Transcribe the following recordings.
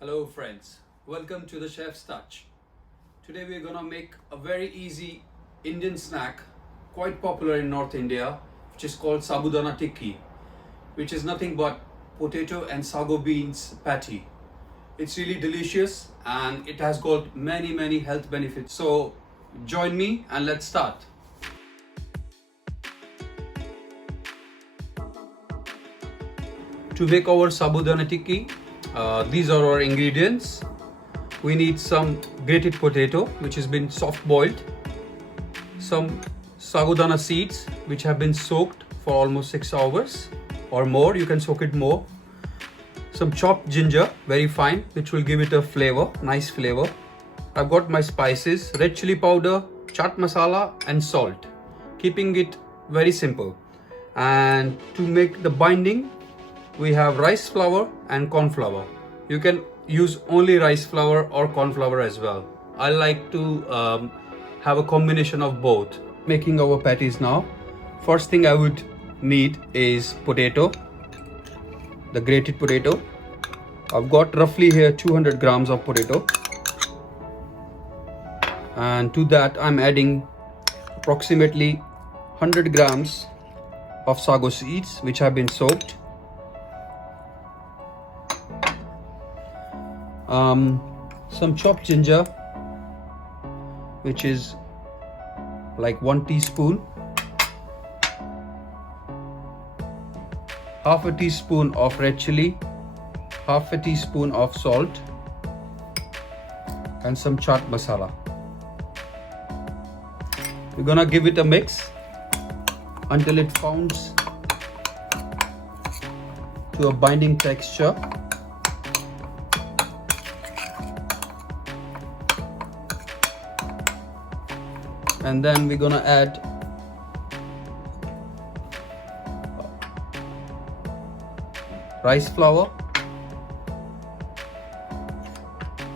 Hello friends, welcome to the Chef's Touch. Today we're gonna make a very easy Indian snack, quite popular in North India, which is called Sabudana tikki, which is nothing but potato and sago beans patty. It's really delicious and it has got many health benefits. So join me and let's start. To make our Sabudana tikki, these are our ingredients. We need some grated potato which has been soft boiled, some Sabudana seeds which have been soaked for almost 6 hours or more. You can soak it more. Some chopped ginger, very fine, which will give it a flavor, nice flavor. I've got my spices, red chili powder, chaat masala and salt, keeping it very simple. And to make the binding, we have rice flour and corn flour. You can use only rice flour or corn flour as well. I like to have a combination of both. Making our patties now. First thing I would need is potato, the grated potato. I've got roughly here 200 grams of potato. And to that I'm adding approximately 100 grams of sago seeds which have been soaked. Some chopped ginger, which is like 1 teaspoon, half a teaspoon of red chili, half a teaspoon of salt, and some chaat masala. We're gonna give it a mix until it forms to a binding texture. And then we're gonna add rice flour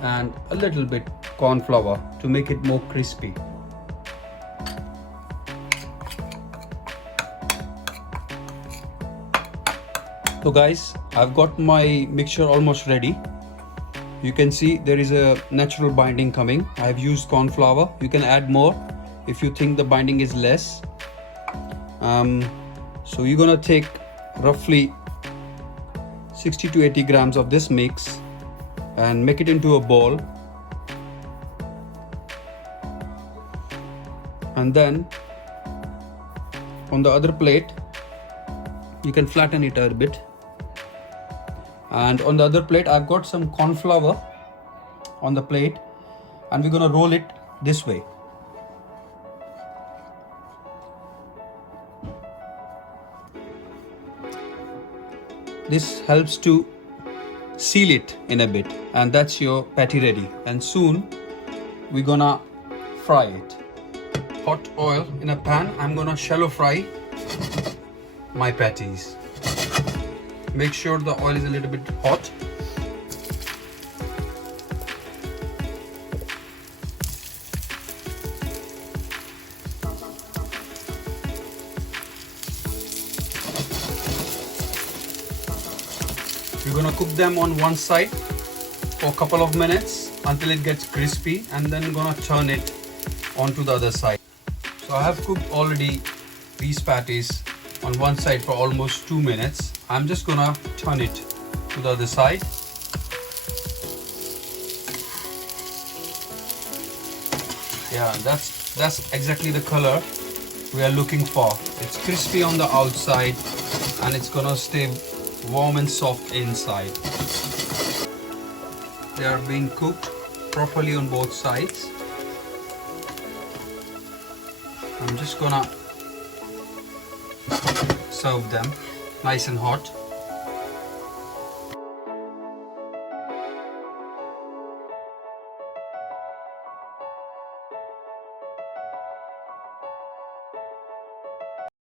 and a little bit corn flour to make it more crispy. So guys, I've got my mixture almost ready. You can see there is a natural binding coming. I've used corn flour. You can add more if you think the binding is less. So you're gonna take roughly 60 to 80 grams of this mix and make it into a bowl. And then on the other plate, you can flatten it a bit. And on the other plate, I've got some corn flour on the plate, and we're gonna roll it this way. This helps to seal it in a bit, and that's your patty ready. And soon we're gonna fry it. Hot oil in a pan. I'm gonna shallow fry my patties. Make sure the oil is a little bit hot. We're gonna cook them on one side for a couple of minutes until it gets crispy, and then gonna turn it onto the other side. So I have cooked already these patties on one side for almost 2 minutes. I'm just gonna turn it to the other side. Yeah, that's exactly the color we are looking for. It's crispy on the outside and it's gonna stay warm and soft inside. They are being cooked properly on both sides. I'm just gonna serve them nice and hot.